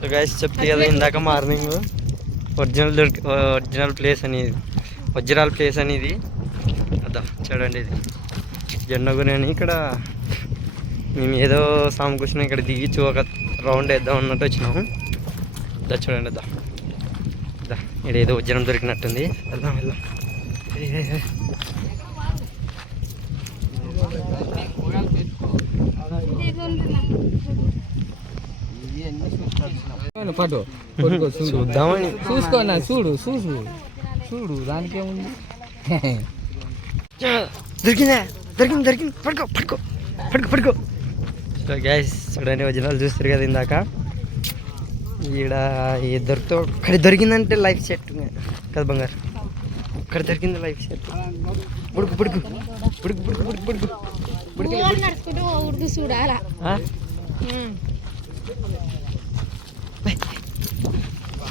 So guys చెప్తే కదా ఇందాక మార్నింగ్ ఒరిజినల్ దొరికి ఒరిజినల్ ప్లేస్ అనేది వజ్రాల ప్లేస్ అనేది అదా చూడండి ఇది జెండగుని అని ఇక్కడ మేము ఏదో సామకృష్ణ ఇక్కడ దిగిచ్చు ఒక రౌండ్ వేద్దాం అన్నట్టు వచ్చినాము. దా చూడండి దా దా ఇక్కడ ఏదో వజ్రం దొరికినట్టుంది. వెళ్దాం వెళ్దాం. పట్టు? చూద్దామని. చూసుకోనా చూడు చూసు చూడు దానికేముంది దొరికిందా? దొరికింది దొరికింది. పడుకో పడుకో పడుకో పడుకో సో గ్యాస్ చూడండి వజ్రాలు చూస్తారు కదా ఇందాక. ఈడ ఏ దొరుకుతో ఇక్కడ దొరికిందంటే లైఫ్ సెట్ కదా బంగారు. ఇక్కడ దొరికింది లైఫ్ సెట్ పుడుకు పుడుకు పుడుకు పుడుకు పుడుకు పుడుకు పుడుకు చూడాలా ఆ? వజ్రం వజ్రం అనుకునేది వాడు తీసుకుంటామని అది కాదురా వజ్రం వజ్రం వజ్రం గాయస్ వజ్రం అదో అదో ఓ చోటనే కుంగి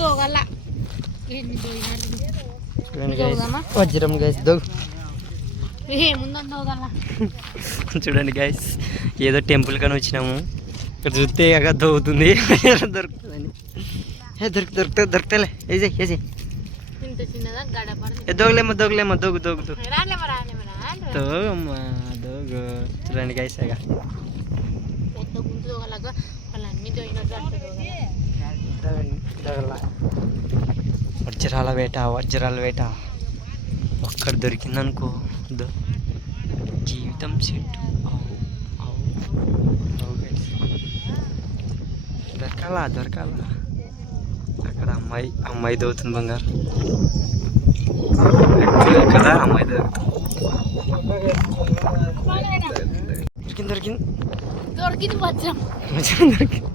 తోగల ఎన్ని పోయినాడు చూడండి guys. దోగుదామా? వజ్రం చూడండి గైస్ ఏదో టెంపుల్ కానీ వచ్చినాము ఇక్కడ చూస్తే అగా దొవుతుంది దొరుకుతుందని దొరికి దొరుకుతుంది దొరుకుతలే ఏజే ఏజే దోగలేమో దోగలేమో దోగు దోగు దోగమ్మా దోగు చూడండి గైస్ పెద్ద వాళ్ళు అన్ని వజ్రాల వేట వజ్రాల వేట ఒక్కడ దొరికిందనుకో జీవితం సెట్ దొరకాలా దొరకాలా అక్కడ అమ్మాయి అమ్మాయి దోవుతుంది బంగారు. కదా అమ్మాయి దొరుకుతుంది దొరికింది దొరికింది వజ్రం వజ్రం దొరికింది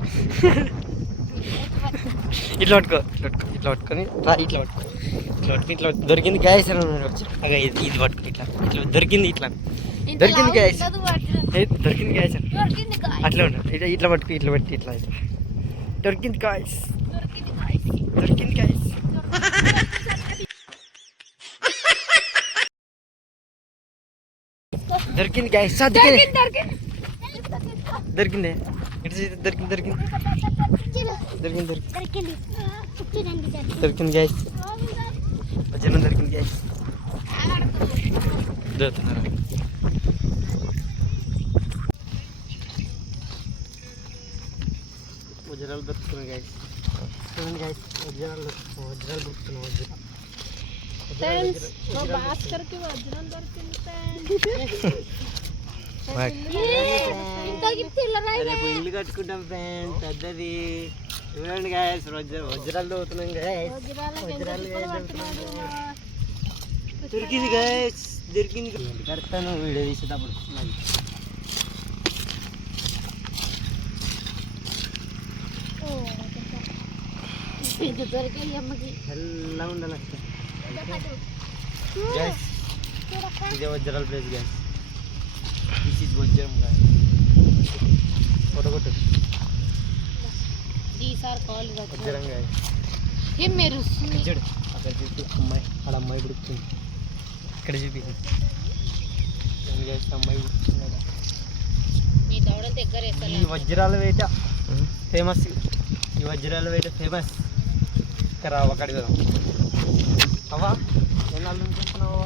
ఇట్లా పట్టుకో ఇట్లా పట్టుకో ఇట్లా పట్టుకొని రా ఇట్లా పట్టుకో ఇట్లా పట్టుకో ఇట్లా పట్టుకో. దొరికింది గాయస్ అని అన్నాడు వచ్చి అగా ఇది ఇది పట్టుకో ఇట్లా ఇట్లా దొరికింది ఇట్లా ఇంత దొరికింది లావు guys. ఉండదు వజ్రం. ఏ, దొరికింది గాయస్ అని దొరికింది guys. అట్లా ఉండు ఇట్లా ఇట్లా పట్టుకో ఇట్లా పెట్టి ఇట్లా ఇట్లా దొరికింది గాయస్ దొరికింది guys. దొరికింది గాయస్ దొరికింది గాయస్ దొరికింది దొరికింది దొరికింది దొరికింది ఇటు చూడు, దొరికింది దొరికింది దొరికింది దొరికింది దొరికింది చూడండి దొరికింది గాయస్ వజ్రం దొరికింది గాయస్ దొరుకుతున్నారా వజ్రాలు దొరుకుతున్నాయి గాయస్ చూడండి గాయస్ వజ్రాలు దొరుకుతున్నాయి వజ్రాలు దొరుకుతున్నాయి వజ్రాలు ఇల్లు కట్టుకుంటాం ఫ్రెండ్స్ పెద్దది చూడండి గాయస్ వజ్ర వజ్రాలు దొరుకుతున్నాం గాయస్ వజ్రాలు దొరికింది గాయస్ దొరికింది కడతాను వీడియో తీసేటప్పుడు మరి. ఇది దొరికింది అమ్మకి ఎలా ఉండాలి గాయస్ ఇదే వజ్రాల ప్లేస్ గాయస్ దిస్ ఇస్ వజ్రం గాయస్ ఫోటో కొట్టు ఈసారి కాల్ వజ్రం గాయస్ ఏం మెరుస్తుంది చూడు అక్కడ చూపి అమ్మాయి అక్కడ అమ్మాయి పుడుతుంది ఇక్కడ చూపి గాయస్ అమ్మాయి పుడుతుంది అక్కడ. మీ దవడ దగ్గర ఈ వేసలే వజ్రాల వేట ఫేమస్ ఈ వజ్రాల వేట ఫేమస్ ఇక్కడ ఒకటి కదా అవా ఎన్నాళ్ళు నుంచి వస్తున్నావు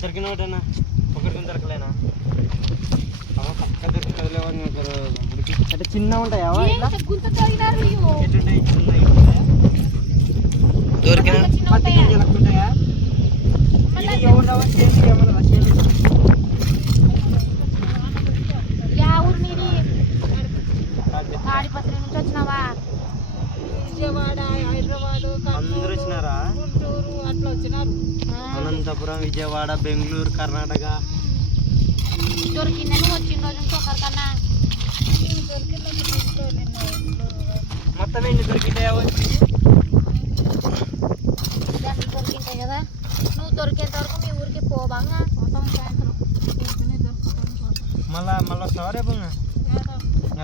దొరికిన ఒకటేనా ఒకరికి దొరకలేనా అవ పక్క దొరకలేవా అంటే చిన్న ఉంటాయా దొరికిన? ఎవరిదవా? చేను ఏమన్నా విజయవాడ హైదరాబాద్ అందరూ వచ్చినారా గుంటూరు అట్లా వచ్చినారు అనంతపురం విజయవాడ బెంగళూరు కర్ణాటక దొరికిందని వచ్చిన రోజు నుంచి ఒకరికన్నా మొత్తం ఎన్ని దొరికినాయా దాంట్లో దొరికింటాయి కదా నువ్వు దొరికేంత వరకు మీ ఊరికి పోబాగా మొత్తం సాయంత్రం పొద్దున్నే దొరుకుతుంది మళ్ళా మళ్ళీ వస్తావా రేపు ఇంకా? ఇంకా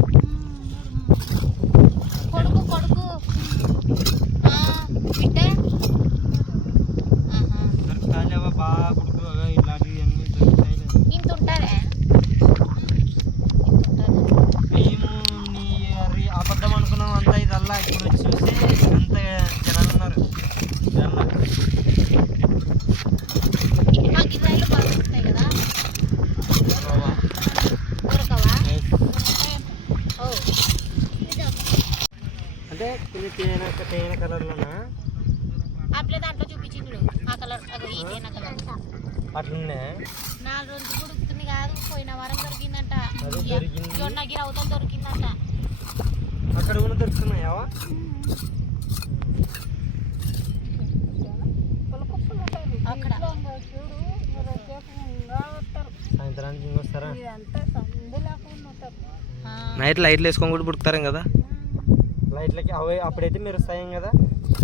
తేనె తేనె కలర్లోనా? అట్లే దాంట్లో చూపించిండు. ఆ కలర్ అదో ఈ తేన కలర్. అట్లున్నాయి నాలుగు రోజులు కాదు. పోయిన వారం దొరికిందంట. అదే దొరికింది. జొన్నగిరి అవతల దొరికిందంట. అక్కడ కూడా దొరుకుతున్నాయావా అక్కడ. సాయంత్రానికి ఇంకొస్తారా? నైట్ లైట్లు వేసుకొని కూడా పుడుకుతారేం కదా? లైట్లకి అవి అప్పుడైతే మీరు వస్తాయం కదా?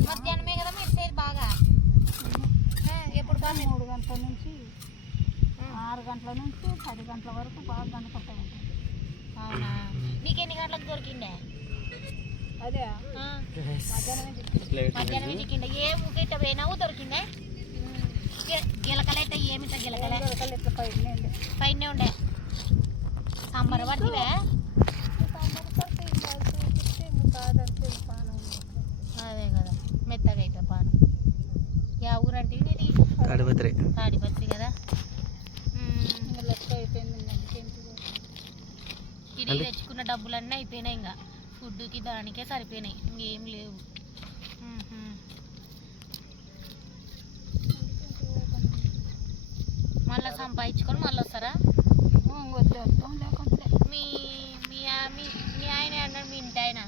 మధ్యాహ్నమే కదా మీరు సేది బాగా? ఎప్పుడు బాగా మూడు గంటల నుంచి ఆరు గంటల నుంచి పది గంటల వరకు బాగా గంటపట్ట అవునా? మీకు ఎన్ని గంటలకు దొరికిండే? అదే మధ్యాహ్నం చిక్కిండే ఏ ముగిట పోయినావు? దొరికిందే గి- గిలకలైతే ఏమిట గిలకలే? పైన ఉండే. సాంబార్ పట్టివే అదే కదా మెత్తగా అయితే పాను యా ఊరంటే ఇది తాడిపత్రి తాడిపత్రి కదా తిరిగి తెచ్చుకున్న డబ్బులన్నీ అయిపోయినాయి ఇంకా. ఫుడ్కి దానికే సరిపోయినాయి. ఇంకేం లేవు. మళ్ళా సంపాదించుకొని మళ్ళీ వస్తారా? మీ మీ ఆ- మీ మీ ఆయన అన్నాడు మీ ఇంటి ఆయన.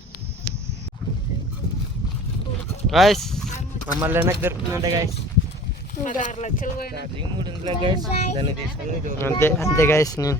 గాయస్ మమ్మల్ని వెనక్కి దొరుకుతుందంటే గాయస్ అంతే అంతే గాయస్ నేను.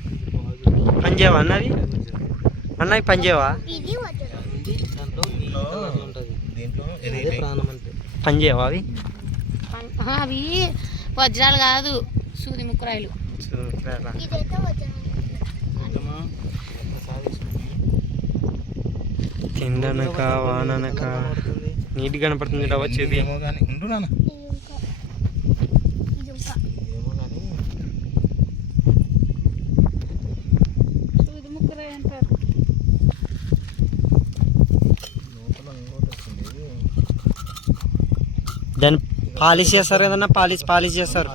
పని చేయవా అన్న అవి అన్న అవి? అవి వజ్రాలు కాదు సూది ముక్కరాయలు. తిండనక వాననక నీట్ కనపడుతుంది రవ్వ చూపి సూది దాన్ని పాలిష్ చేస్తారు కదన్నా పాలిష్ పాలిష్ చేస్తారు.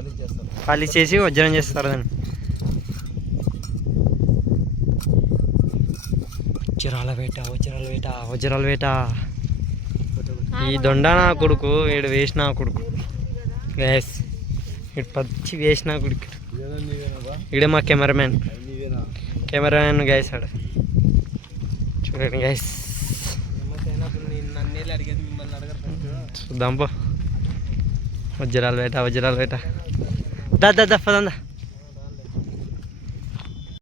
పాలిష్ చేసి వజ్రం చేస్తారు దాన్ని. వజ్రాల వేట వజ్రాల వేట. వజ్రాల వేట. ఈ దొండ నా కొడుకు వీడు వేసిన కొడుకు. గ్యాస్ ఇటు పచ్చి వేసిన కొడుకు. ఈడే మా కెమెరామెన్ కెమెరామెన్ గైస్ ఆడ. చూడండి గైస్ చూద్దాం పో. వజ్రాలు వేట వజ్రాలు వేట దా దా దా పదందా